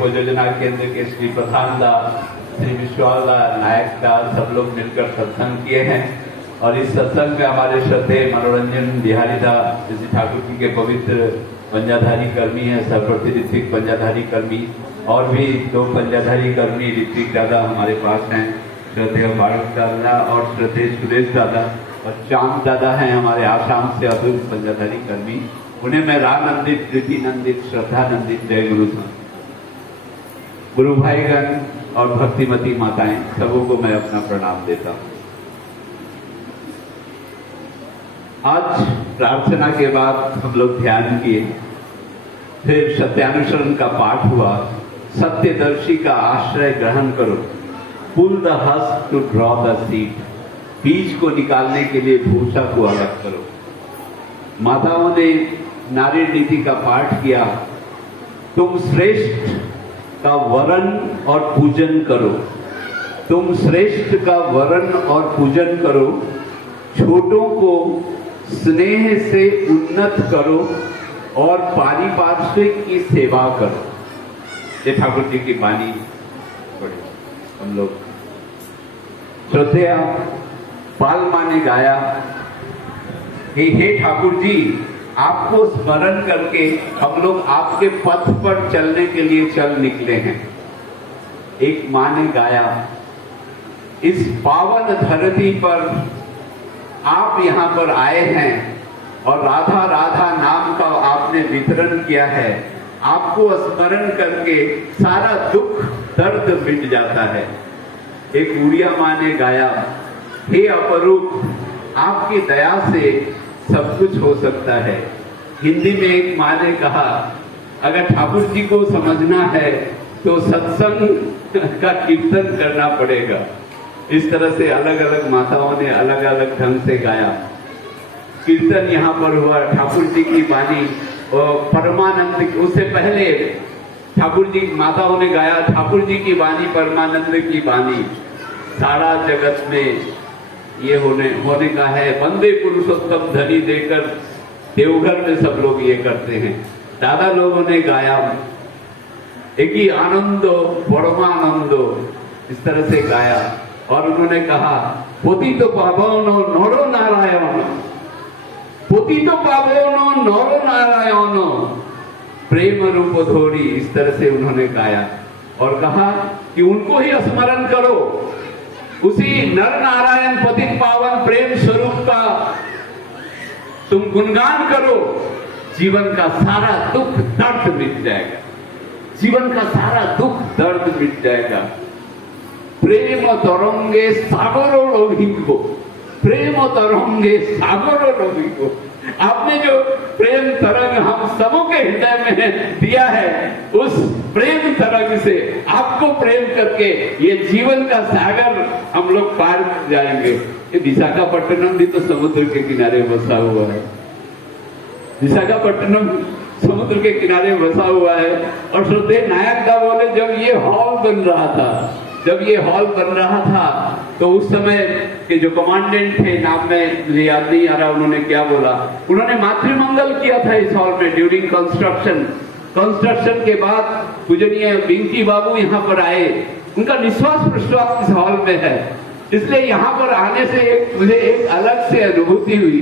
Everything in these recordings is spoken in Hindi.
उपयोजना केंद्र के श्री प्रधान दास, श्री विश्वाल नायक दास सब लोग मिलकर सत्संग किए हैं। और इस सत्संग में हमारे श्रद्धेय मनोरंजन बिहारी दास श्री ठाकुर जी के पवित्र पंजाधारी कर्मी हैं, सरस्वती ऋत्विक पंजाधारी कर्मी, और भी 2 पंजाधारी कर्मी ऋत्विक दादा हमारे पास हैं, श्रद्धेय बालक दादा और श्रद्धेय सुरेश दादा, और चांद दादा हैं हमारे आसाम से अद्भुत पंजाधारी कर्मी। उन्हें मैं रानंदित, प्रीति नंदित, श्रद्धा नंदित जय गुरु गुरु भाईगण और भक्तिमती माताएं सबों को मैं अपना प्रणाम देता हूं। आज प्रार्थना के बाद हम लोग ध्यान किए, फिर सत्यानुसरण का पाठ हुआ। सत्यदर्शी का आश्रय ग्रहण करो, pull the husk to draw the seed, बीज को निकालने के लिए भूसा को अलग करो। माताओं ने नारी नीति का पाठ किया, तुम श्रेष्ठ का वरण और पूजन करो, तुम श्रेष्ठ का वरण और पूजन करो, छोटों को स्नेह से उन्नत करो और पारिपार्श्विक की सेवा करो। ये ठाकुर जी की वाणी पढ़े हम लोग। श्रद्धेय पालमा ने गाया कि हे ठाकुर जी, आपको स्मरण करके हम लोग आपके पथ पर चलने के लिए चल निकले हैं। एक मां ने गाया, इस पावन धरती पर आप यहाँ पर आए हैं और राधा राधा नाम का आपने वितरण किया है। आपको स्मरण करके सारा दुख दर्द मिट जाता है। एक उड़िया मां ने गाया, हे अपरूप, आपकी दया से सब कुछ हो सकता है। हिंदी में एक मां ने कहा, अगर ठाकुर जी को समझना है तो सत्संग का कीर्तन करना पड़ेगा। इस तरह से अलग अलग माताओं ने अलग अलग ढंग से गाया। कीर्तन यहाँ पर हुआ, ठाकुर जी की वाणी और परमानंद। उससे पहले ठाकुर जी माताओं ने गाया, ठाकुर जी की वाणी परमानंद की वाणी। सारा जगत में ये होने का है, वंदे पुरुषोत्तम धनी देकर देवघर में सब लोग ये करते हैं। दादा लोगों ने गाया, एक ही आनंदो परमानंदो, इस तरह से गाया। और उन्होंने कहा, पोती तो पावनो नरो नारायण, पोती तो पावनो नरो नारायण, प्रेम रूप धोरी, इस तरह से उन्होंने गाया। और कहा कि उनको ही स्मरण करो, उसी नर नारायण पतित पावन प्रेम स्वरूप का तुम गुणगान करो, जीवन का सारा दुख दर्द मिट जाएगा, जीवन का सारा दुख दर्द मिट जाएगा। प्रेम तरंगे सागर रविको, प्रेम तरंगे सागर रविको। आपने जो प्रेम तरंग हम सबों के हृदय में दिया है, उस प्रेम तरंग से आपको प्रेम करके ये जीवन का सागर हम लोग पार कर जाएंगे। ये विशाखापट्टनम भी तो समुद्र के किनारे बसा हुआ है। विशाखापट्टनम समुद्र के किनारे बसा हुआ है। और श्रद्धेय नायक दा बोले, जब ये हॉल बन रहा था तो उस समय के जो कमांडेंट थे, नाम में मुझे याद नहीं आ रहा उन्होंने क्या बोला, उन्होंने मातृमंगल किया था इस हॉल में ड्यूरिंग कंस्ट्रक्शन के बाद पूजनीय बिंकी बाबू यहाँ पर आए। उनका निश्वास प्रश्वास इस हॉल में है, इसलिए यहाँ पर आने से मुझे एक अलग से अनुभूति हुई।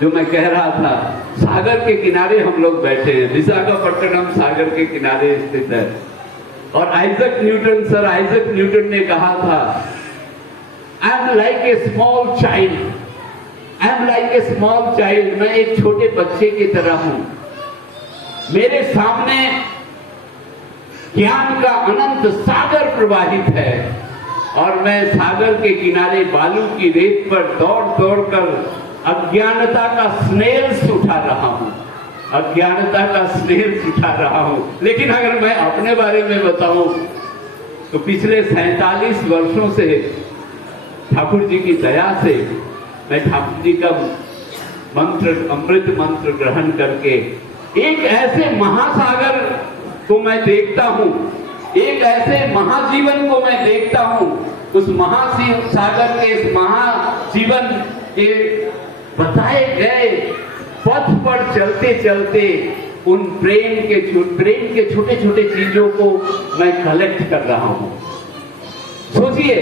जो मैं कह रहा था, सागर के किनारे हम लोग बैठे हैं, विशाखापट्टनम सागर के किनारे स्थित है। और आइजक न्यूटन ने कहा था, I am like a small child, मैं एक छोटे बच्चे की तरह हूं। मेरे सामने ज्ञान का अनंत सागर प्रवाहित है और मैं सागर के किनारे बालू की रेत पर दौड़ कर अज्ञानता का स्नेल्स उठा रहा हूं। लेकिन अगर मैं अपने बारे में बताऊं तो पिछले 47 वर्षों से ठाकुर जी की दया से मैं ठाकुर जी का अमृत मंत्र ग्रहण करके एक ऐसे महासागर को मैं देखता हूं, एक ऐसे महाजीवन को मैं देखता हूं। उस महासागर के, इस महाजीवन के बताए गए पथ पर चलते चलते उन प्रेम के छोटे छोटे चीजों को मैं कलेक्ट कर रहा हूं। सोचिए,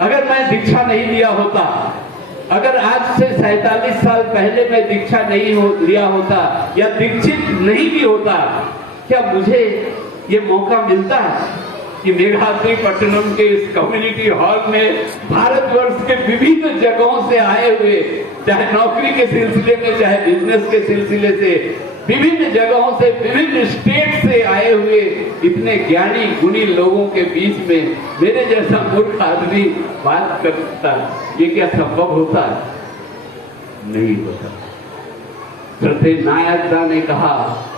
अगर मैं दीक्षा नहीं लिया होता, अगर आज से 47 साल पहले मैं दीक्षा नहीं लिया होता या दीक्षित नहीं भी होता, क्या मुझे ये मौका मिलता कि मेघाद्री पट्टनम के इस कम्युनिटी हॉल में भारतवर्ष के विभिन्न जगहों से आए हुए, चाहे नौकरी के सिलसिले में, चाहे बिजनेस के सिलसिले से, विभिन्न जगहों से, विभिन्न स्टेट से आए हुए इतने ज्ञानी गुणी लोगों के बीच में मेरे जैसा मूर्ख आदमी बात करता, ये क्या संभव होता? नहीं होता। श्रद्धेय नायकदा ने कहा,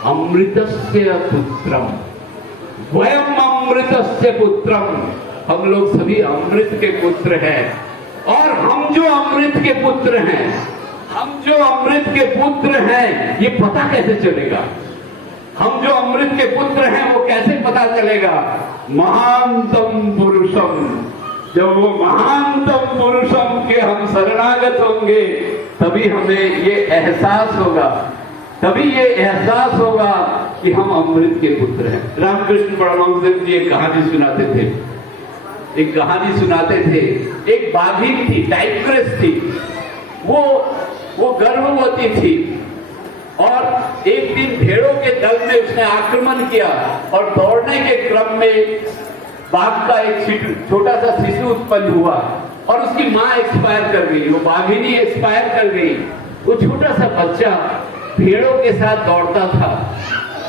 अमृतस्य पुत्रम वयम अमृतस्य पुत्रम, हम लोग सभी अमृत के पुत्र हैं। और हम जो अमृत के पुत्र हैं, हम जो अमृत के पुत्र हैं, ये पता कैसे चलेगा? हम जो अमृत के पुत्र हैं वो कैसे पता चलेगा? महानतम पुरुषम, जब वो महानतम पुरुषम के हम शरणागत होंगे तभी हमें ये एहसास होगा, तभी ये एहसास होगा कि हम अमृत के पुत्र हैं। रामकृष्ण परमहंस जी एक कहानी सुनाते थे, एक कहानी सुनाते थे। एक बाघिन थी, टाइग्रेस थी, वो गर्भवती थी और एक दिन भेड़ों के दल में उसने आक्रमण किया और दौड़ने के क्रम में बाघ का एक छोटा सा शिशु उत्पन्न हुआ और उसकी मां एक्सपायर कर गई, वो बाघिनी एक्सपायर कर गई। वो छोटा सा बच्चा भेड़ों के साथ दौड़ता था,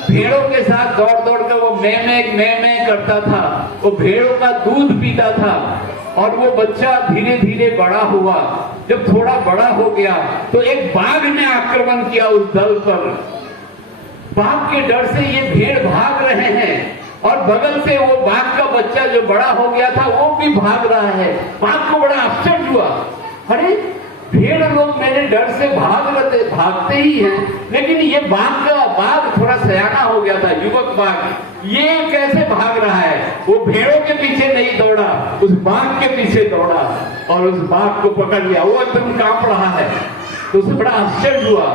भेड़ों के साथ दौड़ दौड़ कर वो मैं करता था, वो भेड़ों का दूध पीता था और वो बच्चा धीरे धीरे बड़ा हुआ। जब थोड़ा बड़ा हो गया तो एक बाघ ने आक्रमण किया उस दल पर। बाघ के डर से ये भेड़ भाग रहे हैं और बगल से वो बाघ का बच्चा जो बड़ा हो गया था वो भी भाग रहा है। बाघ को बड़ा आश्चर्य हुआ, अरे भेड़ लोग मेरे डर से भागते ही हैं, लेकिन ये बाघ थोड़ा सयाना हो गया था, युवक बाघ, ये कैसे भाग रहा है? वो भेड़ों के पीछे नहीं दौड़ा, उस बाघ के पीछे दौड़ा और उस बाघ को पकड़ लिया। वो एकदम कांप रहा है, तो उसे बड़ा आश्चर्य हुआ।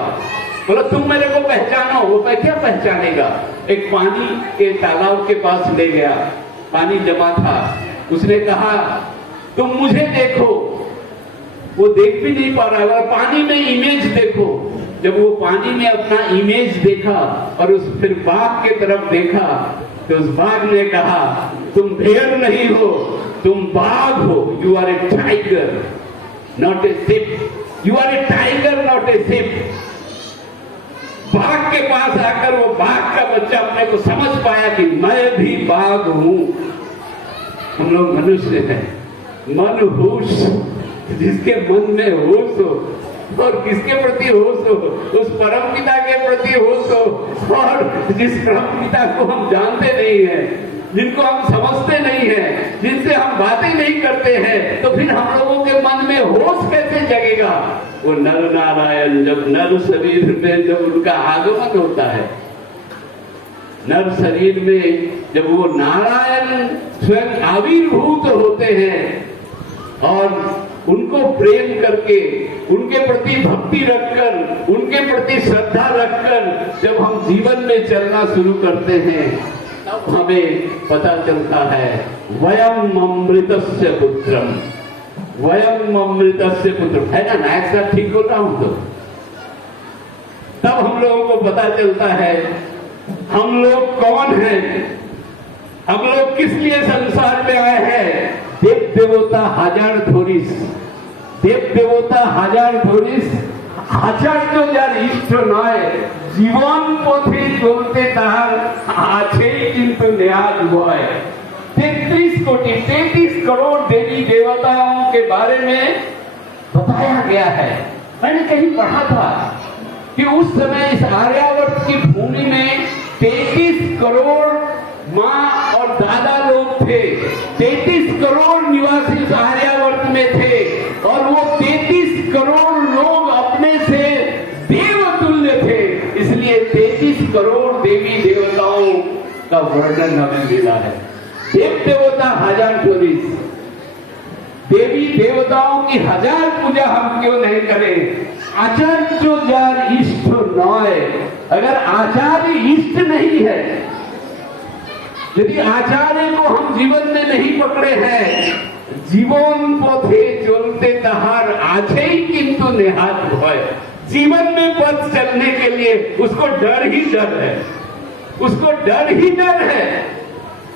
बोला, तुम मेरे को पहचानो? वो क्या पहचानेगा? एक पानी के तालाब के पास ले गया, पानी जमा था। उसने कहा, तुम मुझे देखो। वो देख भी नहीं पा रहा है, पानी में इमेज देखो। जब वो पानी में अपना इमेज देखा और उस फिर बाघ के तरफ देखा तो उस बाघ ने कहा, तुम भेड़ नहीं हो, तुम बाघ हो। You are a tiger not a ship, you are a tiger not a ship. बाघ के पास आकर वो बाघ का बच्चा अपने को समझ पाया कि मैं भी बाघ हूं। हम लोग मनुष्य हैं, मन होश, जिसके मन में होश हो और किसके प्रति होश हो? उस परम पिता के प्रति होश हो। और जिस परम पिता को हम जानते नहीं हैं, जिनको हम समझते नहीं हैं, जिनसे हम बातें नहीं करते हैं, तो फिर हम लोगों के मन में होश कैसे जगेगा? वो नर नारायण जब नर शरीर में जब उनका आगमन होता है, नर शरीर में जब वो नारायण स्वयं आविर्भूत होते हैं और उनको प्रेम करके, उनके प्रति भक्ति रखकर, उनके प्रति श्रद्धा रखकर जब हम जीवन में चलना शुरू करते हैं, तब हमें पता चलता है वयम अमृतस्य पुत्रम, वयम अमृतस्य पुत्रम। है ना नायक साहब, ठीक बोल रहा हूं? तो तब हम लोगों को पता चलता है हम लोग कौन हैं, हम लोग किस लिए संसार में आए हैं। देव देवता हाजार धोरिस, देव देवता हाजार धोरिस, আচার্য যার ইষ্ট নয়, জীবন পথে চলতে তাহার আছেই কিন্তু নেহাত ভয়। 33 करोड़ देवी देवताओं के बारे में बताया गया है। मैंने कहीं पढ़ा था कि उस समय इस आर्यावर्त की भूमि में 33 करोड़ माँ और दादा लोग थे। 33 करोड़ निवासी इस आर्यावर्त में थे और वो 33 करोड़ लोग अपने से देवतुल्य थे। इसलिए 33 करोड़ देवी देवताओं का वर्णन हमें मिला है। देव देवता हजार चौबीस, देवी देवताओं की हजार पूजा हम क्यों नहीं करें। आचार्य जार इष्ट नय, अगर आचार्य इष्ट नहीं है, यदि आचार्य को हम जीवन में नहीं पकड़े हैं, जीवन पथे चलते तहार आछे ही किंतु नेहात भय, जीवन में पथ चलने के लिए उसको डर ही डर है, उसको डर ही डर है।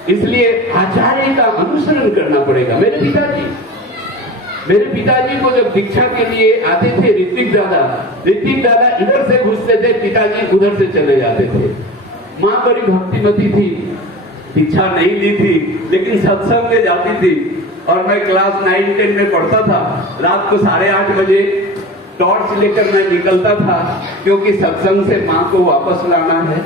इसलिए आचार्य का अनुसरण करना पड़ेगा। मेरे पिताजी को जब दीक्षा के लिए आते थे ऋत्विक दादा इधर से घुसते थे, पिताजी उधर से चले जाते थे। माँ बड़ी भक्तिमती थी, दीक्षा नहीं ली थी, लेकिन सत्संग में जाती थी। और मैं क्लास 9-10 में पढ़ता था, रात को 8:30 बजे टॉर्च लेकर मैं निकलता था, क्योंकि सत्संग से माँ को वापस लाना है।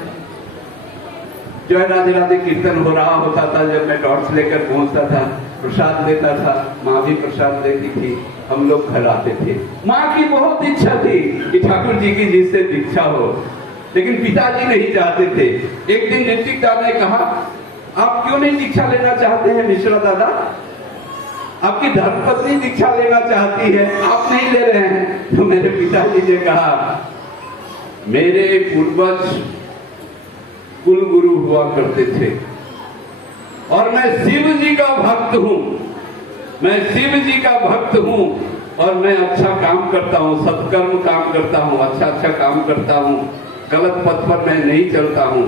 जय राधे राधे कीर्तन हो रहा होता था, जब मैं टॉर्च लेकर पहुंचता था, प्रसाद लेता था, माँ भी प्रसाद लेती थी, हम लोग घर आते थे। माँ की बहुत इच्छा थी कि ठाकुर जी की जिससे दीक्षा हो, लेकिन पिताजी नहीं चाहते थे। एक दिन ऋत्विक दादा ने कहा, आप क्यों नहीं दीक्षा लेना चाहते हैं मिश्रा दादा? आपकी धर्मपत्नी दीक्षा लेना चाहती है, आप नहीं ले रहे हैं। तो मेरे पिताजी ने कहा, मेरे पूर्वज कुल गुरु हुआ करते थे और मैं शिव जी का भक्त हूं, मैं शिव जी का भक्त हूं और मैं अच्छा काम करता हूं, सत्कर्म काम करता हूं, अच्छा काम करता हूं, गलत पथ पर मैं नहीं चलता हूं।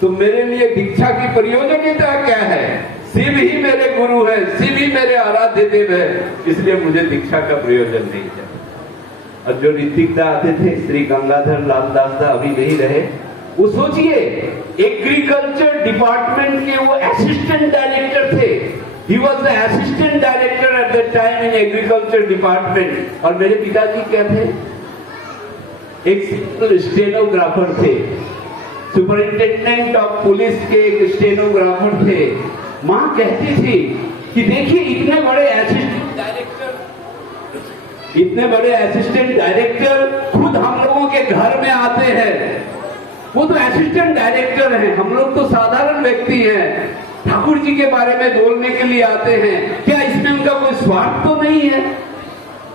तो मेरे लिए दीक्षा की प्रयोजनीयता क्या है? शिव ही मेरे गुरु है, शिव ही मेरे आराध्य देव है, इसलिए मुझे दीक्षा का प्रयोजन नहीं है। और जो ऋत्विक दा आते थे, श्री गंगाधर लाल दास दा अभी नहीं रहे, वो सोचिए एग्रीकल्चर डिपार्टमेंट के वो असिस्टेंट डायरेक्टर थे। He was the assistant director at the time in agriculture department. और मेरे पिताजी क्या थे? एक सिंपल स्टेनोग्राफर थे, सुपरिंटेंडेंट ऑफ पुलिस के एक स्टेनोग्राफर थे। माँ कहती थी कि देखिए इतने बड़े असिस्टेंट डायरेक्टर खुद हम लोगों के घर में आते हैं। वो तो असिस्टेंट डायरेक्टर हैं, हम लोग तो साधारण व्यक्ति हैं, ठाकुर जी के बारे में बोलने के लिए आते हैं। क्या इसमें उनका कोई स्वार्थ तो नहीं है?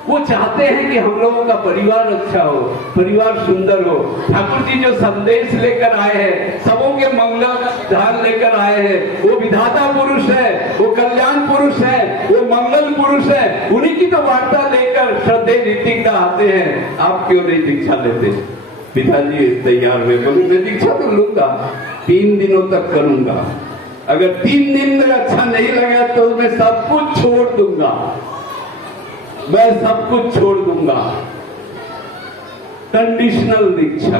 वो चाहते हैं कि हम लोगों का परिवार अच्छा हो, परिवार सुंदर हो। ठाकुर जी जो संदेश लेकर आए हैं, सबों के मंगल ध्यान लेकर आए हैं, वो विधाता पुरुष है, वो कल्याण पुरुष है, वो मंगल पुरुष है। उन्हीं की तो वार्ता लेकर श्रद्धे ऋत्विक दा आते हैं। आप क्यों नहीं दीक्षा लेते? पिताजी तैयार हुए, बोले मैं दीक्षा तो लूंगा, 3 दिनों तक करूंगा, अगर 3 दिन में अच्छा नहीं लगा तो मैं सब कुछ छोड़ दूंगा, मैं सब कुछ छोड़ दूंगा। कंडीशनल दीक्षा,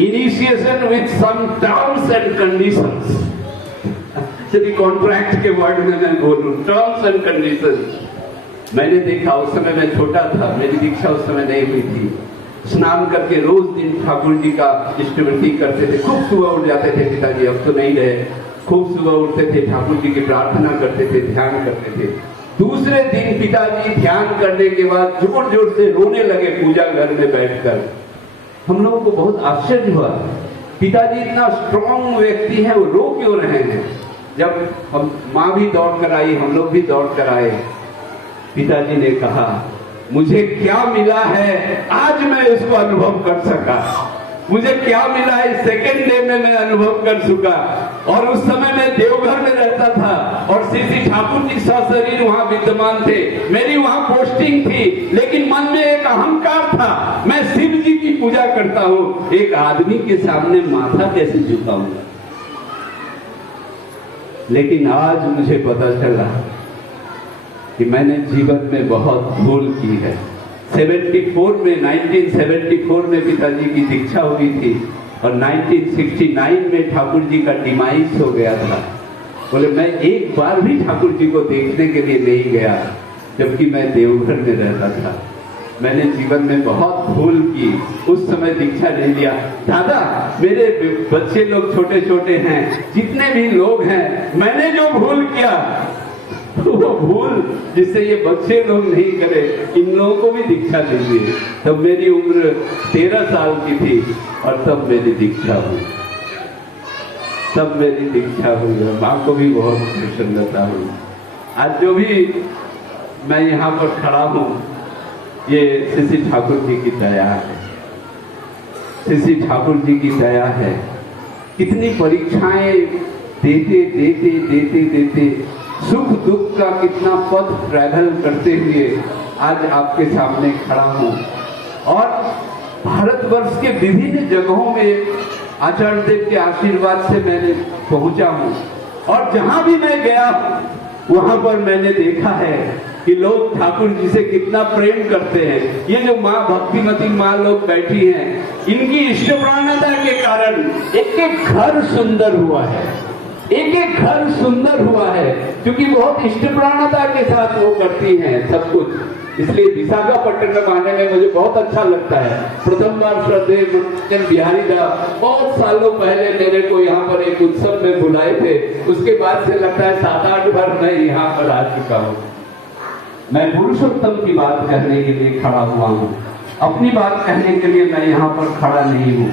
initiation with some terms and conditions. यदि कॉन्ट्रैक्ट के वर्ड में मैं बोलूं, टर्म्स एंड कंडीशंस। मैंने देखा, उस समय मैं छोटा था, मेरी दीक्षा उस समय नहीं हुई थी। स्नान करके रोज दिन ठाकुर जी का स्मृति करते थे, खूब सुबह उठ जाते थे पिताजी, अब तो नहीं रहे, खूब सुबह उठते थे, ठाकुर जी की प्रार्थना करते थे, ध्यान करते थे। दूसरे दिन पिताजी ध्यान करने के बाद जोर जोर से रोने लगे पूजा घर में बैठकर। हम लोगों को बहुत आश्चर्य हुआ, पिताजी इतना स्ट्रॉन्ग व्यक्ति है, वो रो क्यों रहे हैं? जब हम माँ भी दौड़ कर आई, हम लोग भी दौड़ कर आए, पिताजी ने कहा, मुझे क्या मिला है आज मैं इसको अनुभव कर सका, मुझे क्या मिला है सेकेंड डे में मैं अनुभव कर चुका। और उस समय मैं देवघर में रहता था और श्री ठाकुर जी सशरीर वहां विद्यमान थे, मेरी वहां पोस्टिंग थी, लेकिन मन में एक अहंकार था, मैं शिव जी की पूजा करता हूँ, एक आदमी के सामने माथा कैसे झुकाऊंगा। लेकिन आज मुझे पता चला कि मैंने जीवन में बहुत भूल की है। 1974 में पिताजी की दीक्षा हुई थी और 1969 में ठाकुर जी का डिमाइस हो गया था। बोले मैं एक बार भी ठाकुर जी को देखने के लिए नहीं गया, जबकि मैं देवघर में रहता था। मैंने जीवन में बहुत भूल की, उस समय दीक्षा नहीं लिया। दादा, मेरे बच्चे लोग छोटे छोटे हैं, जितने भी लोग हैं, मैंने जो भूल किया वो भूल जिससे ये बच्चे लोग नहीं करे, इन लोगों को भी दीक्षा दीजिए। तब मेरी उम्र 13 साल की थी और तब मेरी दीक्षा हुई, तब मेरी दीक्षा हुई। माँ को भी बहुत प्रसन्नता हुई। आज जो भी मैं यहाँ पर खड़ा हूँ, ये श्री ठाकुर जी की दया है। श्री ठाकुर जी की दया है। कितनी परीक्षाएं देते देते देते देते सुख दुख का कितना पथ ट्रैवल करते हुए आज आपके सामने खड़ा हूं और भारतवर्ष के विभिन्न जगहों में आचार्य देव के आशीर्वाद से मैंने पहुंचा हूं और जहां भी मैं गया वहां पर मैंने देखा है कि लोग ठाकुर जी से कितना प्रेम करते हैं। ये जो माँ भक्तिमती माँ लोग बैठी हैं, इनकी इष्टप्राणता के कारण एक एक घर सुंदर हुआ है, एक एक घर सुंदर हुआ है, क्योंकि बहुत इष्टप्राणता के साथ वो करती हैं सब कुछ। इसलिए विशाखापट्टनम आने में मुझे बहुत अच्छा लगता है। प्रथम बार श्रद्धेय मनोरंजन बिहारी दा बहुत सालों पहले मेरे को यहाँ पर एक उत्सव में बुलाए थे। उसके बाद से लगता है 7-8 बार मैं यहाँ पर आ चुका हूँ। मैं पुरुषोत्तम की बात कहने के लिए खड़ा हुआ हूँ, अपनी बात कहने के लिए मैं यहाँ पर खड़ा नहीं हूँ।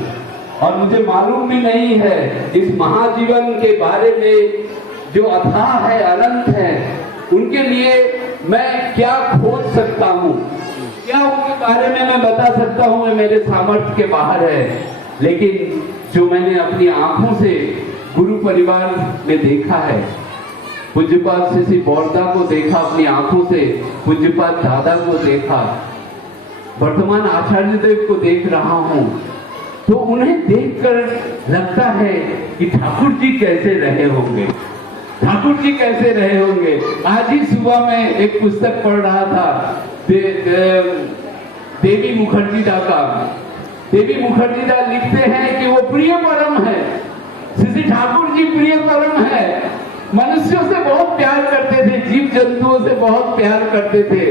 और मुझे मालूम भी नहीं है इस महाजीवन के बारे में जो अथाह है, अनंत है, उनके लिए मैं क्या खोज सकता हूँ, क्या उनके बारे में मैं बता सकता हूँ, मेरे सामर्थ्य के बाहर है। लेकिन जो मैंने अपनी आंखों से गुरु परिवार में देखा है, पूज्यपाद श्री बौरदा को देखा अपनी आंखों से, पूज्यपाद दादा को देखा, वर्तमान आचार्य देव को देख रहा हूँ, तो उन्हें देखकर लगता है कि ठाकुर जी कैसे रहे होंगे, ठाकुर जी कैसे रहे होंगे। आज ही सुबह में एक पुस्तक पढ़ रहा था देवी मुखर्जी दा का। देवी मुखर्जी दा लिखते हैं कि वो प्रिय परम है, श्री ठाकुर जी प्रिय परम है। मनुष्यों से बहुत प्यार करते थे, जीव जंतुओं से बहुत प्यार करते थे,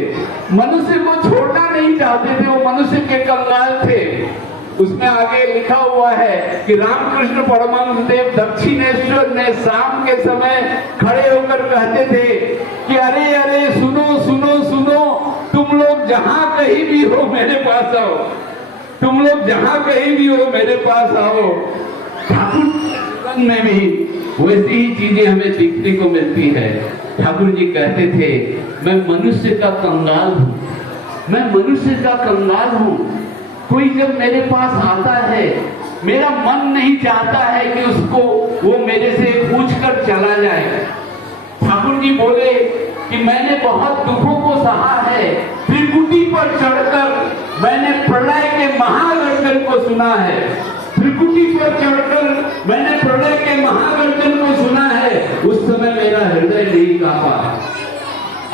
मनुष्य को छोड़ना नहीं चाहते थे, वो मनुष्य के कंगाल थे। उसमें आगे लिखा हुआ है कि रामकृष्ण परमहंस देव दक्षिणेश्वर ने शाम के समय खड़े होकर कहते थे कि अरे अरे सुनो सुनो सुनो, तुम लोग जहां कहीं भी हो मेरे पास आओ, तुम लोग जहां कहीं भी हो मेरे पास आओ। ठाकुर में भी वैसी ही चीजें हमें देखने को मिलती है। ठाकुर जी कहते थे मैं मनुष्य का कंगाल हूं, मैं मनुष्य का कंगाल हूं। कोई जब मेरे पास आता है, मेरा मन नहीं चाहता है कि उसको वो मेरे से पूछ कर चला जाए। ठाकुर जी बोले कि मैंने बहुत दुखों को सहा है, त्रिकुटी पर चढ़कर मैंने प्रलय के महागर्जन को सुना है, त्रिकुटी पर चढ़कर मैंने प्रलय के महागर्जन को सुना है। उस समय मेरा हृदय नहीं कांपा।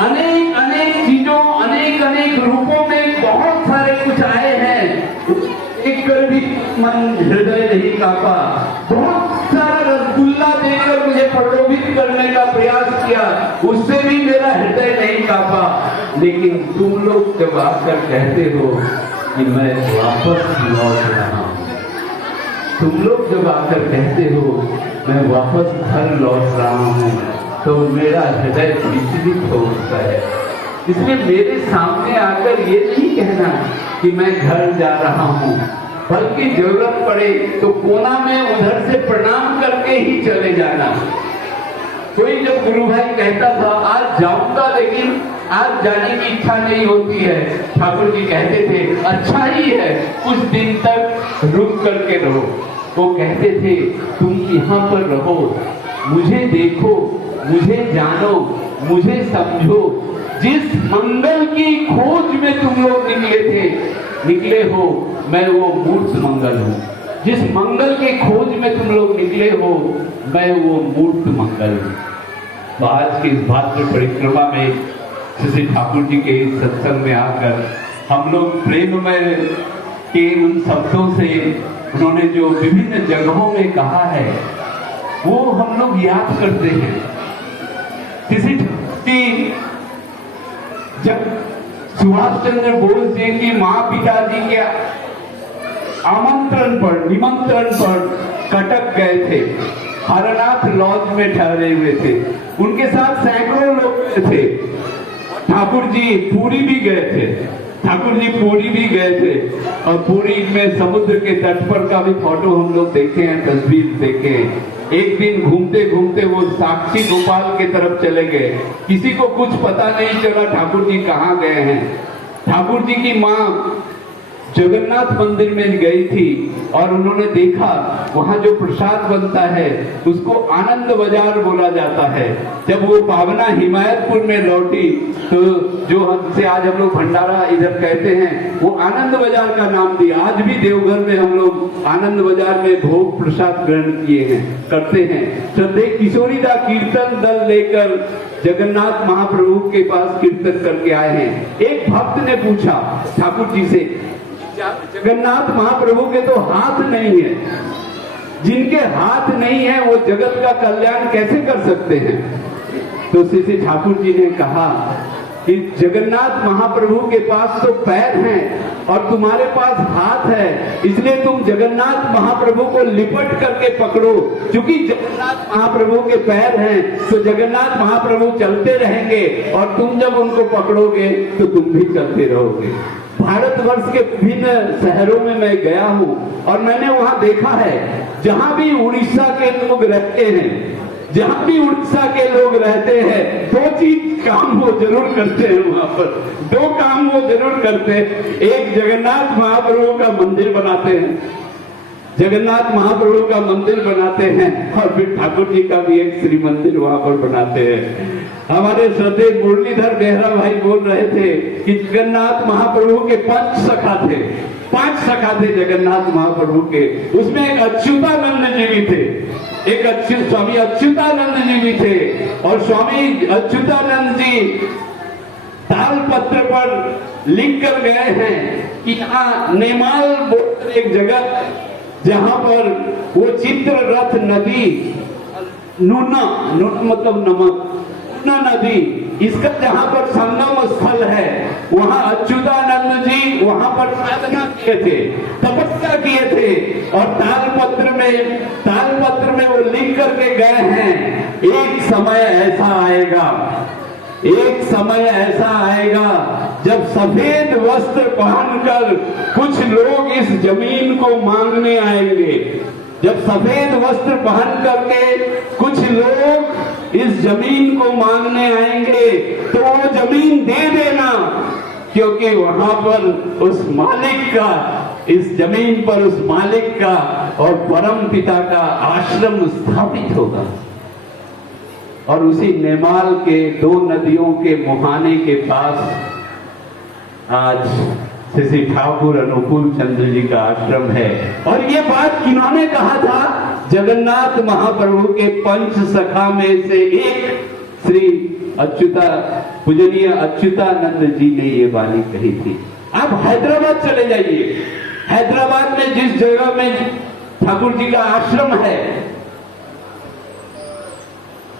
अनेक अनेक चीजों, अनेक अनेक रूपों में बहुत सारे कुछ आए हैं, एक कर भी मन हृदय नहीं कांपा। बहुत सारा रसगुल्ला देकर मुझे प्रलोभित करने का प्रयास किया, उससे भी मेरा हृदय नहीं कांपा। लेकिन तुम लोग जब आकर कहते हो कि मैं वापस लौट रहा हूं, तुम लोग जब आकर कहते हो मैं वापस घर लौट रहा हूं, तो मेरा हृदय विचलित हो उठता है। इसलिए मेरे सामने आकर ये नहीं कहना कि मैं घर जा रहा हूं, बल्कि जरूरत पड़े तो कोना में उधर से प्रणाम करके ही चले जाना। कोई जब गुरु भाई कहता था आज जाऊंगा लेकिन आज जाने की इच्छा नहीं होती है, ठाकुर जी कहते थे अच्छा ही है, कुछ दिन तक रुक करके रहो। वो कहते थे तुम यहाँ पर रहो, मुझे देखो, मुझे जानो, मुझे समझो। जिस मंगल की खोज में तुम लोग निकले हो, मैं वो मूर्त मंगल हूँ। जिस मंगल के खोज में तुम लोग निकले हो, मैं वो मूर्त मंगल हूँ। तो आज की इस भाद्र परिक्रमा में श्री ठाकुर जी के इस सत्संग में आकर हम लोग प्रेममय के उन शब्दों से उन्होंने जो विभिन्न जगहों में कहा है वो हम लोग याद करते हैं। किसी जब सुभाष चंद्र बोस जी की माँ पिताजी के निमंत्रण पर कटक गए थे, हरनाथ लॉज में ठहरे हुए थे, उनके साथ सैकड़ों लोग गए थे। ठाकुर जी पूरी भी गए थे और पूरी में समुद्र के तट पर का भी फोटो हम लोग देखे हैं, तस्वीर देखे हैं। एक दिन घूमते घूमते वो साक्षी गोपाल के तरफ चले गए, किसी को कुछ पता नहीं चला ठाकुर जी कहाँ गए हैं। ठाकुर जी की माँ जगन्नाथ मंदिर में गई थी और उन्होंने देखा वहां जो प्रसाद बनता है उसको आनंद बाजार बोला जाता है। जब वो पावना हिमायतपुर में लौटी तो जो हमसे आज हम लोग भंडारा इधर कहते हैं वो आनंद बाजार का नाम दिया। आज भी देवघर में हम लोग आनंद बाजार में भोग प्रसाद ग्रहण किए हैं करते हैं। श्रद्धे किशोरीदा कीर्तन दल लेकर जगन्नाथ महाप्रभु के पास कीर्तन करके आए हैं। एक भक्त ने पूछा ठाकुर जी से, जगन्नाथ महाप्रभु के तो हाथ नहीं है, जिनके हाथ नहीं है वो जगत का कल्याण कैसे कर सकते हैं? तो श्री ठाकुर जी ने कहा कि जगन्नाथ महाप्रभु के पास तो पैर हैं और तुम्हारे पास हाथ है, इसलिए तुम जगन्नाथ महाप्रभु को लिपट करके पकड़ो। क्योंकि जगन्नाथ महाप्रभु के पैर हैं तो जगन्नाथ महाप्रभु चलते रहेंगे और तुम जब उनको पकड़ोगे तो तुम भी चलते रहोगे। भारतवर्ष के विभिन्न शहरों में मैं गया हूं और मैंने वहां देखा है, जहां भी उड़ीसा के लोग रहते हैं, जहां भी उड़ीसा के लोग रहते हैं, दो चीज काम वो जरूर करते हैं। वहां पर दो काम वो जरूर करते हैं। एक, जगन्नाथ महाप्रभु का मंदिर बनाते हैं, जगन्नाथ महाप्रभु का मंदिर बनाते हैं और फिर ठाकुर जी का भी एक श्री मंदिर वहां पर बनाते हैं। हमारे श्रद्धे मुरलीधर बेहरा भाई बोल रहे थे कि जगन्नाथ महाप्रभु के 5 सखा थे, 5 सखा थे जगन्नाथ महाप्रभु के। उसमें एक अच्युतानंद जी भी थे, एक स्वामी अच्युतानंद जी भी थे और स्वामी अच्युतानंद जी तालपत्र पर लिख कर गए हैं कि यहाँ नेमाल बोलकर एक जगह जहां पर वो चित्र रथ नदी, नूना मतलब नमक, नूना नदी, इसका जहां पर संगम स्थल है वहां अच्युतानंद जी वहां पर साधना किए थे, तपस्या किए थे और तालपत्र में वो लिख करके गए हैं, एक समय ऐसा आएगा, एक समय ऐसा आएगा जब सफेद वस्त्र पहनकर कुछ लोग इस जमीन को मांगने आएंगे। जब सफेद वस्त्र पहन करके कुछ लोग इस जमीन को मांगने आएंगे तो वो जमीन दे देना, क्योंकि वहां पर उस मालिक का, इस जमीन पर उस मालिक का और परम पिता का आश्रम स्थापित होगा। और उसी नेमाल के 2 नदियों के मुहाने के पास आज श्री ठाकुर अनुकूल चंद्र जी का आश्रम है। और ये बात किन्होंने कहा था? जगन्नाथ महाप्रभु के 5 सखा में से एक श्री पूजनीय अच्युतानंद जी ने ये वाणी कही थी। आप हैदराबाद चले जाइए, हैदराबाद में जिस जगह में ठाकुर जी का आश्रम है,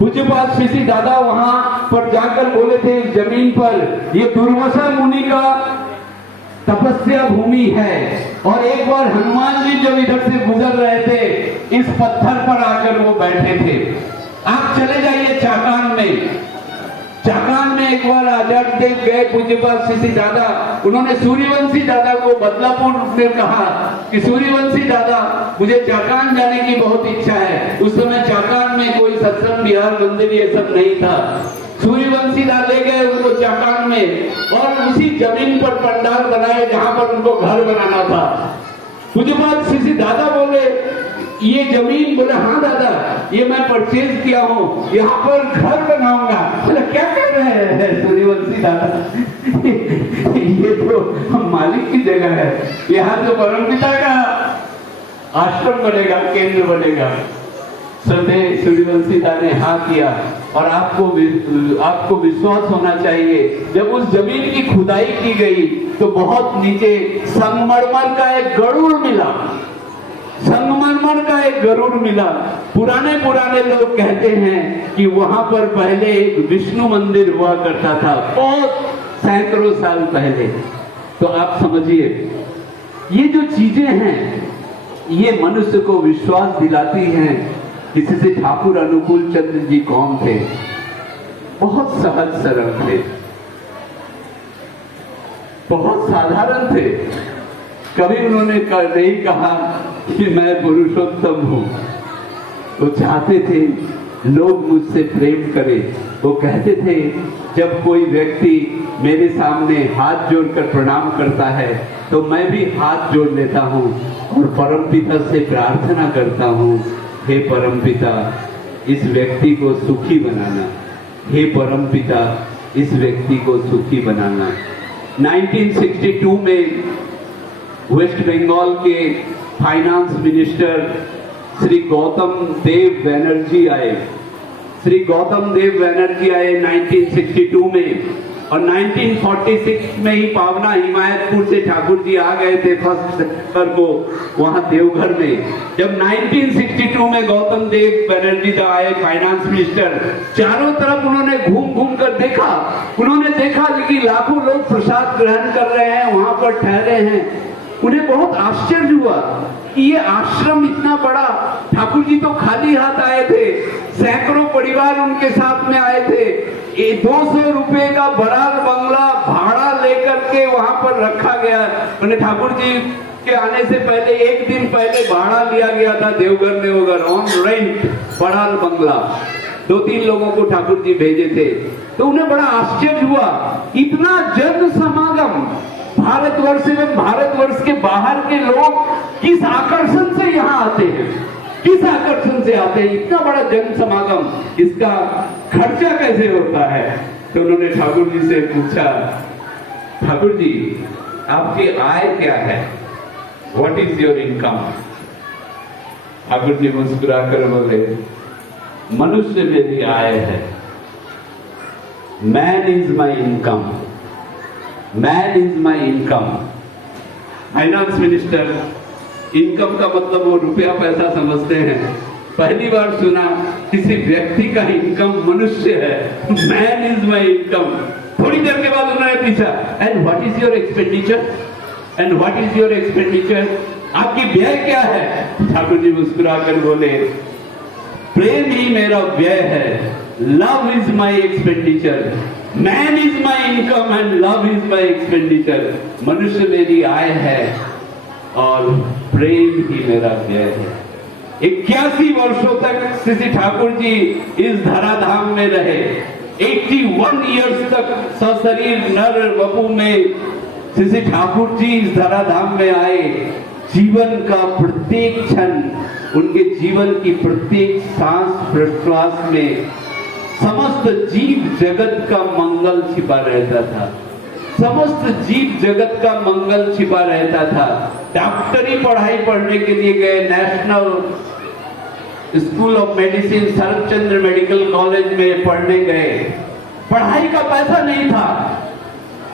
पूज्यपाद श्री दादा वहां पर जाकर बोले थे, इस जमीन पर ये दुर्वासा मुनि का तपस्या भूमि है। और एक बार हनुमान जी जब इधर से गुजर रहे थे, इस पत्थर पर आकर वो बैठे थे। आप चले जाइए चाकान में, चाकान में एक बार आजाद देव गए पूज्यपाद श्री दादा, उन्होंने सूर्यवंशी दादा को बदलापुर में कहा कि सूर्यवंशी दादा मुझे चाकान जाने की बहुत इच्छा है। उस समय चाकान में कोई सत्संग विहार मंदिर ये सब नहीं था। सूर्यवंशी दादा ले गए उनको चाकान में और उसी जमीन पर पंडाल बनाए जहां पर उनको घर बनाना था। पूज्यपाद श्री दादा बोले ये जमीन, बोले हाँ दादा ये मैं परचेज किया हूँ, यहाँ पर घर बनाऊंगा। बोले क्या कर रहे हैं सूर्यवंशी दादा ये तो मालिक की जगह है, यहाँ तो परमपिता का आश्रम बनेगा, केंद्र बनेगा। श्रद्धे सूर्यवंशी दादा ने हाँ किया। और आपको विश्वास होना चाहिए, जब उस जमीन की खुदाई की गई तो बहुत नीचे संगमरमर का एक गरुड़ मिला, संगमरमर का एक गरुड़ मिला। पुराने लोग कहते हैं कि वहां पर पहले एक विष्णु मंदिर हुआ करता था, बहुत सैकड़ों साल पहले। तो आप समझिए ये जो चीजें हैं ये मनुष्य को विश्वास दिलाती हैं किसी से ठाकुर अनुकूल चंद्र जी कौन थे। बहुत सहज सरल थे, बहुत साधारण थे। कभी उन्होंने नहीं कहा कि मैं पुरुषोत्तम हूं। वो चाहते थे लोग मुझसे प्रेम करें। वो कहते थे जब कोई व्यक्ति मेरे सामने हाथ जोड़कर प्रणाम करता है तो मैं भी हाथ जोड़ लेता हूँ और परमपिता से प्रार्थना करता हूँ, हे परमपिता इस व्यक्ति को सुखी बनाना, हे परमपिता इस व्यक्ति को सुखी बनाना। 1962 में वेस्ट बंगाल के फाइनेंस मिनिस्टर श्री गौतम देव बनर्जी आए। श्री गौतम देव बनर्जी आए 1962 में, और 1946 में ही पावना हिमायतपुर से ठाकुर जी आ गए थे 1 सितंबर को वहां देवघर में। जब 1962 में गौतम देव बनर्जी का आए फाइनेंस मिनिस्टर, चारों तरफ उन्होंने घूम घूम कर देखा। उन्होंने देखा कि लाखों लोग प्रसाद ग्रहण कर रहे हैं, वहां पर ठहरे हैं। उन्हें बहुत आश्चर्य हुआ कि ये आश्रम इतना बड़ा, ठाकुर जी तो खाली हाथ आए थे, सैकड़ों परिवार उनके साथ में आए थे। 200 रुपए का बड़ा बंगला भाड़ा लेकर के वहां पर रखा गया। उन्हें ठाकुर जी के आने से पहले 1 दिन पहले भाड़ा लिया गया था देवघर में, होगा ऑन रेंट बड़ा बंगला। 2-3 लोगों को ठाकुर जी भेजे थे। तो उन्हें बड़ा आश्चर्य हुआ, इतना जन समागम, भारतवर्ष एवं भारतवर्ष के बाहर के लोग किस आकर्षण से यहाँ आते हैं, किस आकर्षण से आते हैं, इतना बड़ा जन समागम, इसका खर्चा कैसे होता है। तो उन्होंने ठाकुर जी से पूछा, ठाकुर जी आपकी आय क्या है, what is your income. Thakur ji मुस्कुराकर बोले, मनुष्य मेरी आय है, man is my income, man is my income. Finance minister income का मतलब वो रुपया पैसा समझते हैं। पहली बार सुना किसी व्यक्ति का इनकम मनुष्य है, मैन इज माई इनकम। थोड़ी देर के बाद उन्होंने पूछा, and what is your expenditure, and what is your expenditure, आपकी व्यय क्या है। ठाकुर जी मुस्कुरा कर बोले, प्रेम ही मेरा व्यय है, love is my expenditure, man is my income and love is my expenditure. मनुष्य मेरी आय है और प्रेम ही मेरा व्यय है। 81 वर्षों तक श्री ठाकुर जी इस धराधाम में रहे। 81 ईयर्स तक सशरीर नर वपु में श्री ठाकुर जी इस धराधाम में आए। जीवन का प्रत्येक क्षण, उनके जीवन की प्रत्येक सांस प्रश्वास में समस्त जीव जगत का मंगल छिपा रहता था, समस्त जीव जगत का मंगल छिपा रहता था। डॉक्टरी पढ़ाई पढ़ने के लिए गए, National School of Medicine Sharadchandra Medical College में पढ़ने गए। पढ़ाई का पैसा नहीं था,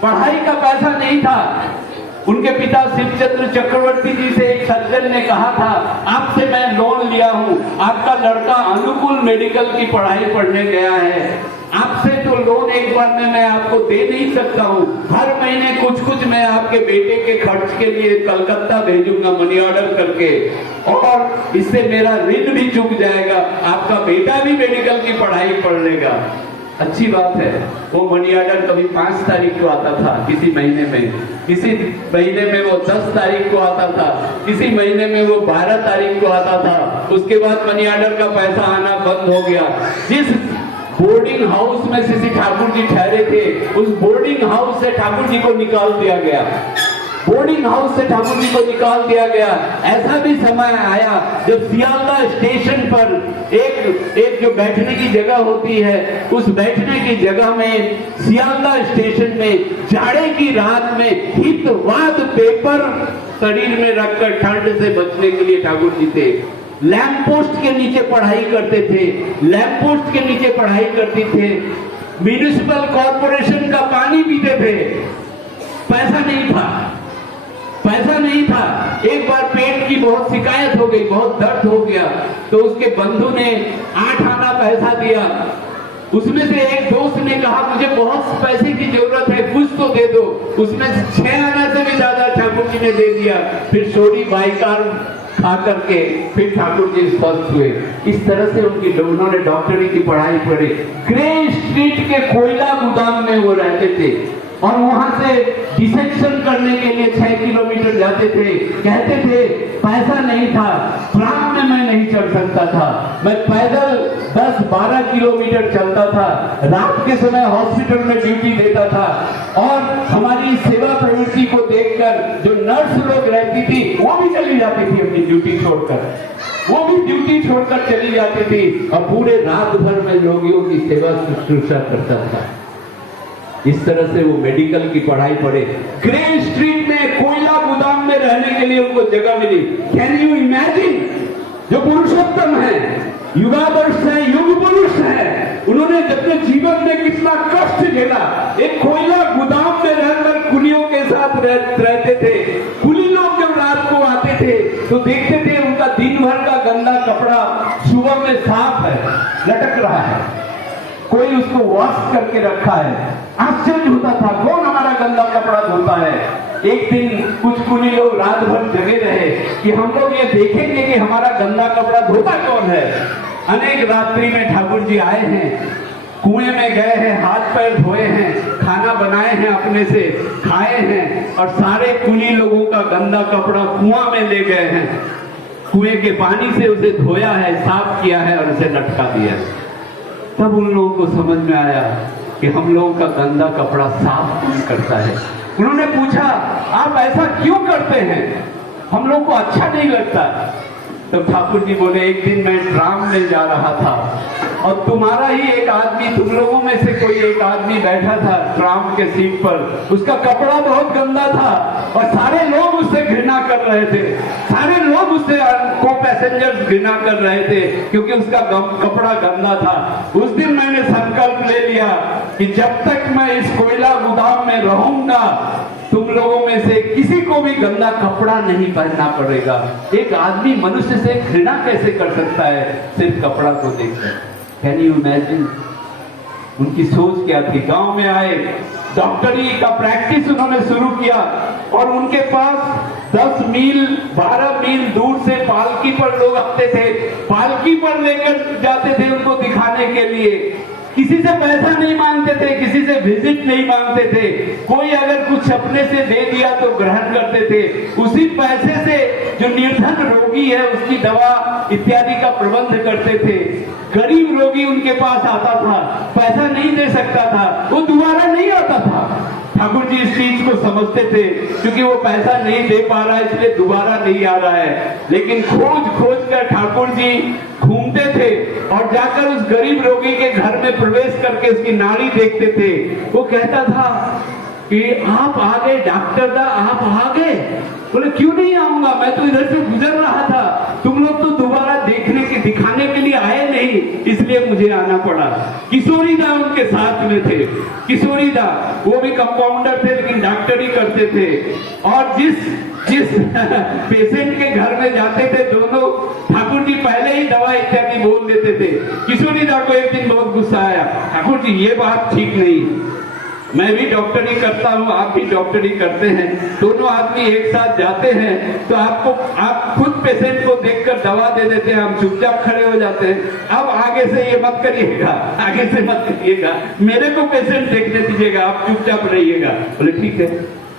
पढ़ाई का पैसा नहीं था। उनके पिता शिवचंद्र चक्रवर्ती जी से एक सज्जन ने कहा था, आपसे मैं लोन लिया हूं, आपका लड़का अनुकूल मेडिकल की पढ़ाई पढ़ने गया है, आपसे तो लोन एक बार में मैं आपको दे नहीं सकता हूं, हर महीने कुछ कुछ मैं आपके बेटे के खर्च के लिए कलकत्ता भेजूंगा मनी ऑर्डर करके, और इससे मेरा ऋण भी चुक जाएगा, आपका बेटा भी मेडिकल की पढ़ाई पढ़ लेगा। अच्छी बात है। वो मनी ऑर्डर कभी 5 तारीख को आता था किसी महीने में, किसी महीने में वो 10 तारीख को आता था, किसी महीने में वो 12 तारीख को आता था। उसके बाद मनी ऑर्डर का पैसा आना बंद हो गया। जिस बोर्डिंग हाउस में श्री ठाकुर जी ठहरे थे, उस बोर्डिंग हाउस से ठाकुर जी को निकाल दिया गया, बोर्डिंग हाउस से ठाकुर जी को निकाल दिया गया। ऐसा भी समय आया जब सियालदह स्टेशन पर एक जो बैठने की जगह होती है, उस बैठने की जगह में सियालदह स्टेशन में जाड़े की रात में हितवाद पेपर शरीर में रखकर ठंड से बचने के लिए ठाकुर जी थे। लैंप पोस्ट के नीचे पढ़ाई करते थे, लैंप पोस्ट के नीचे पढ़ाई करते थे। म्यूनिसिपल कॉर्पोरेशन का पानी पीते थे। पैसा नहीं था, पैसा नहीं था। एक बार पेट की बहुत शिकायत हो गई, बहुत दर्द हो गया, तो उसके बंधु ने 8 आना पैसा दिया। उसमें से एक दोस्त ने कहा, मुझे बहुत पैसे की जरूरत है, कुछ तो दे दो। उसमें 6 आना से भी ज्यादा ठाकुर जी ने दे दिया। फिर सोडी बाइकार खा करके फिर ठाकुर जी स्वस्थ हुए। इस तरह से उन्होंने डॉक्टरी की पढ़ाई पढ़ी। ग्रे स्ट्रीट के कोयला गोदाम में वो रहते थे। और वहां से डिसेक्शन करने के लिए 6 किलोमीटर जाते थे। कहते थे पैसा नहीं था, ट्राम में मैं नहीं चढ़ सकता था, मैं पैदल 10-12 किलोमीटर चलता था, रात के समय हॉस्पिटल में ड्यूटी देता था। और हमारी सेवा प्रवृत्ति को देखकर जो नर्स लोग रहती थी वो भी चली जाती थी अपनी ड्यूटी छोड़कर, वो भी ड्यूटी छोड़कर चली जाती थी और पूरे रात भर में रोगियों की सेवा शुश्रूषा करता था। इस तरह से वो मेडिकल की पढ़ाई पढ़े। ग्रे स्ट्रीट में कोयला गोदाम में रहने के लिए उनको जगह मिली। कैन यू इमेजिन, जो पुरुषोत्तम है, युगादर्श है, युग पुरुष है, उन्होंने अपने जीवन में कितना कष्ट झेला। एक कोयला गोदाम में रहकर कुलियों के साथ रहते थे। कुली लोग जब रात को आते थे तो देखते थे उनका दिन भर का गंदा कपड़ा सुबह में साफ है, लटक रहा है, कोई उसको वॉश करके रखा है। आश्चर्य होता था, कौन हमारा गंदा कपड़ा धोता है। एक दिन कुछ कुली लोग रात भर जगे रहे कि हम लोग ये देखेंगे कि हमारा गंदा कपड़ा धोता कौन है। अनेक रात्रि में ठाकुर जी आए हैं, कुएं में गए हैं, हाथ पैर धोए हैं, खाना बनाए हैं, अपने से खाए हैं और सारे कुली लोगों का गंदा कपड़ा कुआं में ले गए हैं। कुएं के पानी से उसे धोया है, साफ किया है और उसे लटका दिया है। तब उन लोगों को समझ में आया कि हम लोगों का गंदा कपड़ा साफ कौन करता है। उन्होंने पूछा, आप ऐसा क्यों करते हैं, हम लोग को अच्छा नहीं लगता। तो ठाकुर जी बोले, एक दिन मैं ट्राम में जा रहा था और तुम्हारा ही एक आदमी, तुम लोगों में से कोई एक आदमी बैठा था ट्राम के सीट पर, उसका कपड़ा बहुत गंदा था और सारे लोग उससे घृणा कर रहे थे, सारे लोग उससे को पैसेंजर्स घृणा कर रहे थे क्योंकि उसका कपड़ा गंदा था। उस दिन मैंने संकल्प ले लिया कि जब तक मैं इस कोयला गोदाम में रहूंगा तुम लोगों में से किसी को भी गंदा कपड़ा नहीं पहनना पड़ेगा। एक आदमी मनुष्य से घृणा कैसे कर सकता है सिर्फ कपड़ा को देखकर। कैन यू इमेजिन उनकी सोच क्या थी। गांव में आए, डॉक्टरी का प्रैक्टिस उन्होंने शुरू किया और उनके पास 10 मील 12 मील दूर से पालकी पर लोग आते थे, पालकी पर लेकर जाते थे उनको दिखाने के लिए। किसी से पैसा नहीं मांगते थे, किसी से विजिट नहीं मांगते थे, कोई अगर कुछ अपने से दे दिया तो ग्रहण करते थे। उसी पैसे से जो निर्धन रोगी है उसकी दवा इत्यादि का प्रबंध करते थे। गरीब रोगी उनके पास आता था, पैसा नहीं दे सकता था, वो दोबारा नहीं आता था। ठाकुर जी इस चीज को समझते थे, क्योंकि वो पैसा नहीं दे पा रहा है इसलिए दोबारा नहीं आ रहा है। लेकिन खोज खोज कर ठाकुर जी घूमते थे और जाकर उस गरीब रोगी के घर में प्रवेश करके उसकी नाड़ी देखते थे। वो कहता था कि आप आ गए डॉक्टर दा, आप आ गए। बोले क्यों नहीं आऊंगा, मैं तो इधर से गुजर रहा था, तुम लोग तो दोबारा देखने के दिखाने के लिए आए नहीं, इसलिए मुझे आना पड़ा। किशोरी दा उनके साथ में थे। किशोरी दा वो भी कंपाउंडर थे लेकिन डॉक्टरी करते थे और जिस पेशेंट के घर में जाते थे दोनों ठाकुर जी पहले ही दवा इत्यादि बोल देते थे। किशोरी दा को एक दिन बहुत गुस्सा आया, ठाकुर जी ये बात ठीक नहीं, मैं भी डॉक्टरी करता हूँ, आप भी डॉक्टरी करते हैं, दोनों आदमी एक साथ जाते हैं तो आप खुद पेशेंट को देखकर दवा दे देते हैं, हम चुपचाप खड़े हो जाते हैं। अब आगे से ये मत करिएगा, आगे से मत करिएगा, मेरे को पेशेंट देखने दीजिएगा, आप चुपचाप रहिएगा। बोले ठीक है।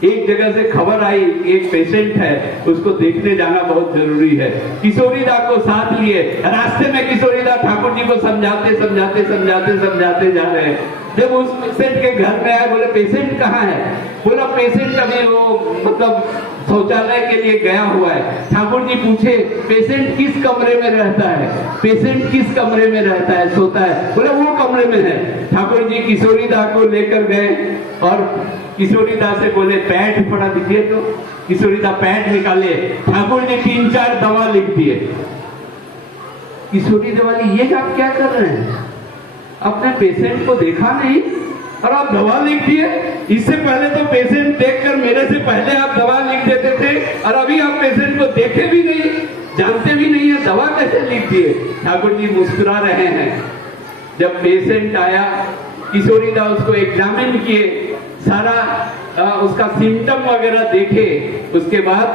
एक जगह से खबर आई कि एक पेशेंट है, उसको देखने जाना बहुत जरूरी है। किशोरी दा को साथ लिए रास्ते में किशोरी दा ठाकुर जी को समझाते जा रहे हैं। जब उस पेशेंट के घर में आए, बोले पेशेंट कहाँ है? बोला पेशेंट अभी वो मतलब शौचालय के लिए गया हुआ है। ठाकुर जी पूछे पेशेंट किस कमरे में रहता है? पेशेंट किस कमरे में रहता है, सोता है? बोला वो कमरे में है। ठाकुर जी किशोरी दा को लेकर गए और किशोरी दा से बोले पैड पड़ा दीजिए। तो किशोरी दा पैड निकाले, ठाकुर जी 3-4 दवा लिख दिए। किशोरी दा वाली ये आप क्या कर रहे हैं, अपने पेशेंट को देखा नहीं और आप दवा लिख दिए? इससे पहले तो पेशेंट देखकर मेरे से पहले आप दवा लिख देते थे और अभी आप पेशेंट को देखे भी नहीं, जानते भी नहीं है, दवा कैसे लिख दिए? ठाकुर जी मुस्कुरा रहे हैं। जब पेशेंट आया, किशोरी दा उसको एग्जामिन किए, सारा उसका सिम्टम वगैरह देखे, उसके बाद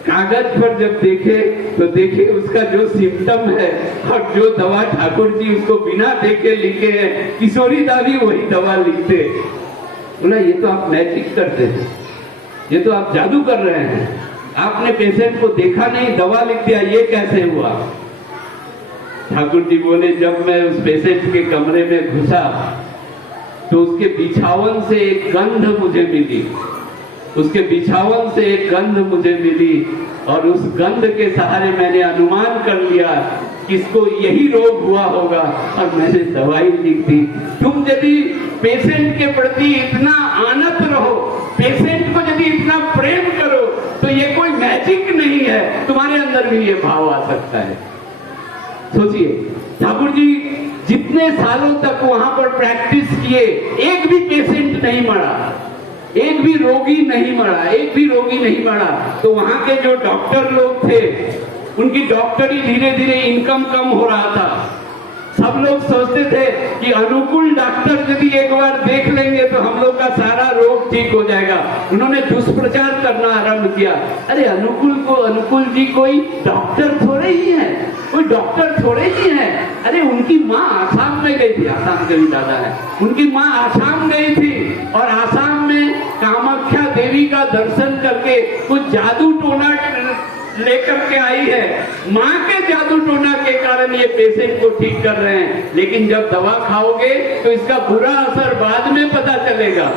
कागज पर जब देखे तो देखे उसका जो सिम्टम है और जो दवा ठाकुर जी उसको बिना देखे लिखे हैं, किशोरी दा भी वही दवा लिखते। बोला ये तो आप मैजिक करते हैं, ये तो आप जादू कर रहे हैं, आपने पेशेंट को देखा नहीं, दवा लिख दिया, ये कैसे हुआ? ठाकुर जी बोले जब मैं उस पेशेंट के कमरे में घुसा तो उसके बिछावन से एक गंध मुझे मिली, उसके बिछावन से एक गंध मुझे मिली और उस गंध के सहारे मैंने अनुमान कर लिया कि इसको यही रोग हुआ होगा और मैंने दवाई लिख दी। तुम यदि पेशेंट के प्रति इतना आनत रहो, पेशेंट को यदि इतना प्रेम करो तो ये कोई मैजिक नहीं है, तुम्हारे अंदर भी ये भाव आ सकता है। सोचिए ठाकुर जी जितने सालों तक वहां पर प्रैक्टिस किए, एक भी पेशेंट नहीं मरा, एक भी रोगी नहीं मरा, एक भी रोगी नहीं मरा। तो वहां के जो डॉक्टर लोग थे उनकी डॉक्टरी धीरे धीरे इनकम कम हो रहा था। सब लोग सोचते थे कि अनुकूल डॉक्टर यदि एक बार देख लेंगे तो हम लोग का सारा रोग ठीक हो जाएगा। उन्होंने दुष्प्रचार करना आरंभ किया, अरे अनुकूल जी कोई डॉक्टर थोड़े ही है, कोई डॉक्टर थोड़े ही है। अरे उनकी माँ आसाम में गई थी, आसाम के भी दादा है, उनकी माँ आसाम गई थी और आसाम में कामाख्या देवी का दर्शन करके कुछ जादू टोना लेकर के आई है। माँ के जादू टोना के कारण ये पेशेंट को ठीक कर रहे हैं, लेकिन जब दवा खाओगे तो इसका बुरा असर बाद में पता चलेगा।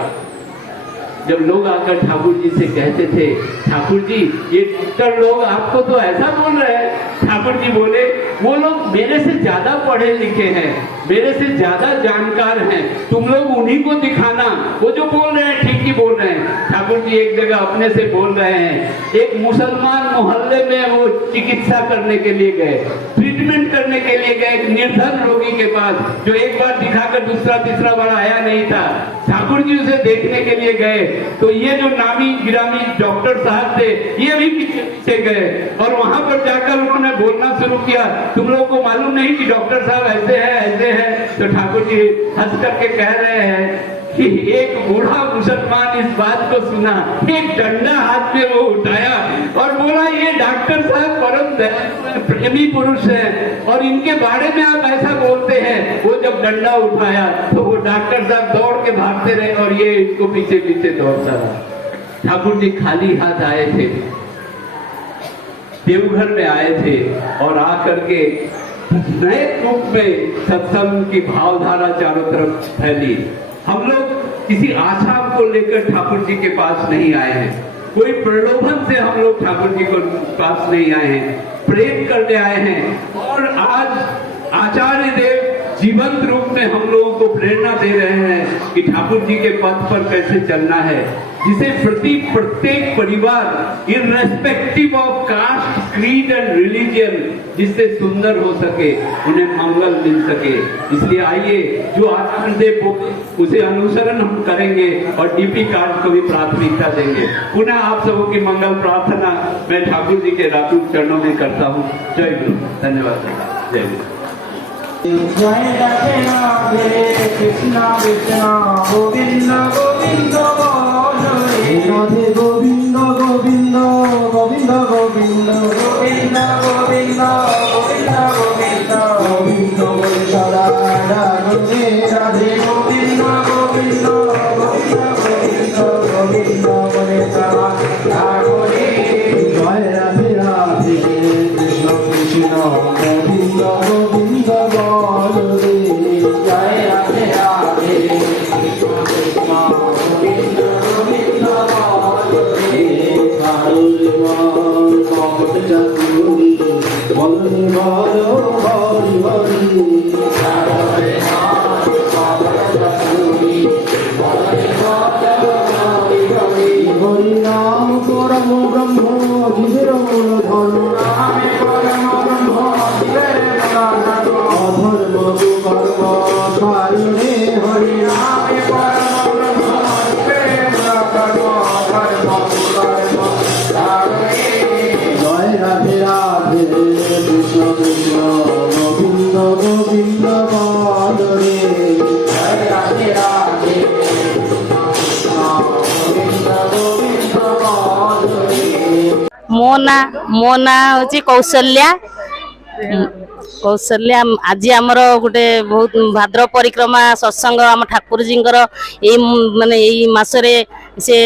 जब लोग आकर ठाकुर जी से कहते थे, ठाकुर जी ये डॉक्टर लोग आपको तो ऐसा बोल रहे हैं, ठाकुर जी बोले वो लोग मेरे से ज्यादा पढ़े लिखे हैं, मेरे से ज्यादा जानकार हैं, तुम लोग उन्हीं को दिखाना, वो जो बोल रहे हैं ठीक ही बोल रहे हैं। ठाकुर जी एक जगह अपने से बोल रहे हैं, एक मुसलमान मोहल्ले में वो चिकित्सा करने के लिए गए, ट्रीटमेंट करने के लिए गए एक निर्धन रोगी के पास, जो एक बार दिखाकर दूसरा तीसरा बार आया नहीं था। ठाकुर जी उसे देखने के लिए गए तो ये जो नामी गिरामी डॉक्टर साहब थे ये भी पीछे गए और वहां पर जाकर उन्होंने बोलना शुरू किया, तुम लोगों को मालूम नहीं कि डॉक्टर साहब ऐसे हैं ऐसे हैं। तो ठाकुर जी हंस करके कह रहे हैं कि एक बूढ़ा मुसलमान इस बात को सुना, एक डंडा हाथ में वो उठाया और बोला ये डॉक्टर साहब परम प्रेमी पुरुष हैं और इनके बारे में आप ऐसा बोलते हैं। वो जब डंडा उठाया तो वो डॉक्टर साहब दौड़ के भागते रहे और ये इसको पीछे पीछे दौड़ता रहा। ठाकुर जी खाली हाथ आए थे, देवघर में आए थे और आकर के नए रूप में सत्संग की भावधारा चारों तरफ फैली। हम लोग किसी आशा को लेकर ठाकुर जी के पास नहीं आए हैं, कोई प्रलोभन से हम लोग ठाकुर जी को पास नहीं आए हैं, प्रेम करने आए हैं। और आज आचार्य देव जीवंत रूप में हम लोगों को प्रेरणा दे रहे हैं कि ठाकुर जी के पथ पर कैसे चलना है, जिसे प्रत्येक परिवार irrespective of caste, creed and religion जिससे सुंदर हो सके, उन्हें मंगल मिल सके। इसलिए आइए जो आचार्य देव उसे अनुसरण हम करेंगे और डीपी कार्ड को भी प्राथमिकता देंगे। पुनः आप सबों की मंगल प्रार्थना मैं ठाकुर जी के रातू चरणों में करता हूँ। जय गुरु, धन्यवाद, जय गुरु। जय राधे राधे कृष्णा कृष्णा गोविंद गोविंद राधे गोविंद गोविंद गोविंद गोविंद गोविंद गोविंद गोविंद गोविंद गोविंद गोविंद राधे राधे गोविंद गोविंद गोविंद गोविंद गोविंद गोविंद राधे जय राधे राधे कृष्ण कृष्ण गोविंद गोविंद जय राधे राधे कृष्ण कृष्ण गोविंद गोविंद हरि नाम परम ब्रह्म जिधर मूल धन नाम परम ब्रह्म जिधर अधर्म कुकर्म सारिणे हरि नाम परम ब्रह्म जिधर धर्म कुकर्म सारिणे जय राधे राधे कृष्ण कृष्ण गोविंद गोविंद बादरे जय राधे राधे मो ना हूँ कौशल्या କୌଶଲ୍ୟା ଆଜି ଆମର ଗୋଟେ ବହୁତ ଭାଦ୍ର ପରିକ୍ରମା ସତ୍ସଙ୍ଗ ଆମ ଠାକୁରଜୀଙ୍କର ଏଇ ମାନେ ଏଇ ମାସରେ ସେ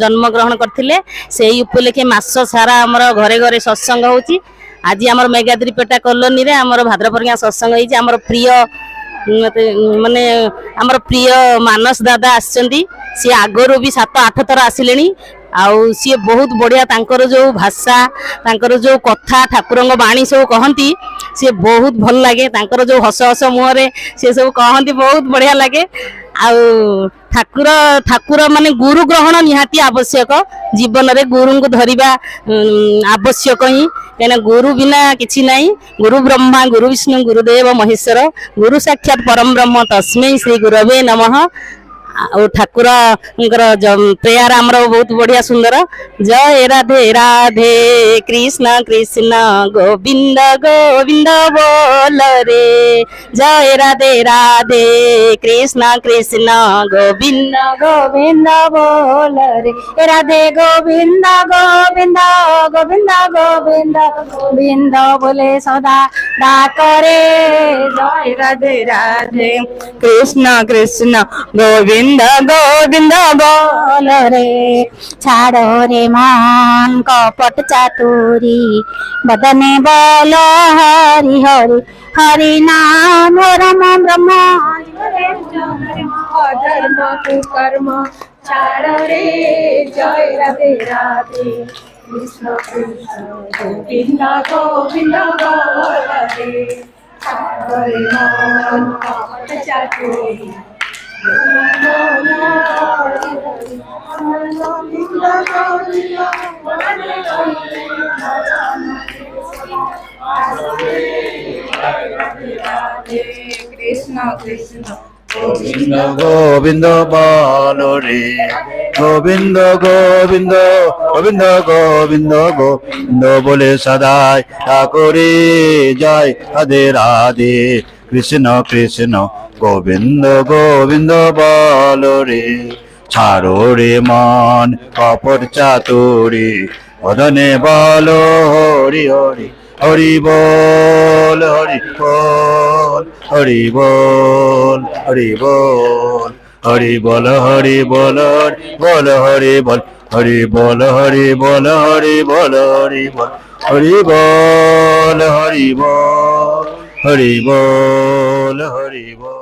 ଜନ୍ମଗ୍ରହଣ କରିଥିଲେ। ସେଇ ଉପଲକ୍ଷେ ମାସ ସାରା ଆମର ଘରେ ଘରେ ସତ୍ସଙ୍ଗ ହେଉଛି। ଆଜି ଆମର ମେଗାଦ୍ରିପେଟା କଲୋନୀରେ ଆମର ଭାଦ୍ର ପରିକ୍ରମା ସତ୍ସଙ୍ଗ ହେଇଛି। ଆମର ପ୍ରିୟ ମାନେ ଆମର ପ୍ରିୟ ମାନସ ଦାଦା ଆସିଛନ୍ତି। ସିଏ ଆଗରୁ ବି 7-8 ଥର ଆସିଲେଣି। ଆଉ ସିଏ ବହୁତ ବଢ଼ିଆ, ତାଙ୍କର ଯେଉଁ ଭାଷା, ତାଙ୍କର ଯେଉଁ କଥା, ଠାକୁରଙ୍କ ବାଣୀ ସବୁ କହନ୍ତି, ସିଏ ବହୁତ ଭଲ ଲାଗେ। ତାଙ୍କର ଯେଉଁ ହସ ହସ ମୁହଁରେ ସିଏ ସବୁ କହନ୍ତି, ବହୁତ ବଢ଼ିଆ ଲାଗେ। ଆଉ ଠାକୁର ମାନେ ଗୁରୁ ଗ୍ରହଣ ନିହାତି ଆବଶ୍ୟକ। ଜୀବନରେ ଗୁରୁଙ୍କୁ ଧରିବା ଆବଶ୍ୟକ ହିଁ, କାହିଁକିନା ଗୁରୁ ବିନା କିଛି ନାହିଁ। ଗୁରୁ ବ୍ରହ୍ମା ଗୁରୁ ବିଷ୍ଣୁ ଗୁରୁଦେବ ମହେଶ୍ୱର, ଗୁରୁ ସାକ୍ଷାତ ପରମ ବ୍ରହ୍ମ ତସ୍ମୈ ଶ୍ରୀ ଗୁରବେ ନମଃ। ଆଉ ଠାକୁରଙ୍କର ପ୍ରେୟାର ଆମର ବହୁତ ବଢିଆ ସୁନ୍ଦର। ଜୟ ରାଧେ ରାଧେ କୃଷ୍ଣ କୃଷ୍ଣ ଗୋବିନ୍ଦ ଗୋବିନ୍ଦ ବୋଲ ରେ। ଜୟ ରାଧେ ରାଧେ କୃଷ୍ଣ କୃଷ୍ଣ ଗୋବିନ୍ଦ ଗୋବିନ୍ଦ ବୋଲ ରେ। ରାଧେ ଗୋବିନ୍ଦ ଗୋବିନ୍ଦ ଗୋବିନ୍ଦ ଗୋବିନ୍ଦ ଗୋବିନ୍ଦ ବୋଲେ ସଦା ডাকরে। জয় রাধে রাধে কৃষ্ণ কৃষ্ণ গোবিন্দ গোবিন্দ বল রে। ছাড়ো রে মন কপট চাতুরি, বদনে বল হরি হরি। হরি নাম রম ব্রহ্ম অধর্ম কুকর্ম ছাড়ো রে। জয় রাধে রাধে কৃষ্ণ কৃষ্ণ গোবিন্দ গোবিন্দ বল রে। ছাড়ো রে মন কপট চাতুরি, কৃষ্ণ কৃষ্ণ গোবিন্দ গোবিন্দ বল রে। গোবিন্দ গোবিন্দ গোবিন্দ গোবিন্দ গোবিন্দ বলে সদাই ঠাকুরে। জয় রাধে রাধে কৃষ্ণ কৃষ্ণ গোবিন্দ গোবিন্দ বল রে। ছাড়ো রে মন কপট চাতুরি, বদনে বল হরি হরি। হরি বল হরি বল হরি বল হরি বল। হরি বল হরি বল বল হরি বল। হরি বল হরি বল হরি বল হরি বল। হরি বল হরি বল হরি বল হরি বল।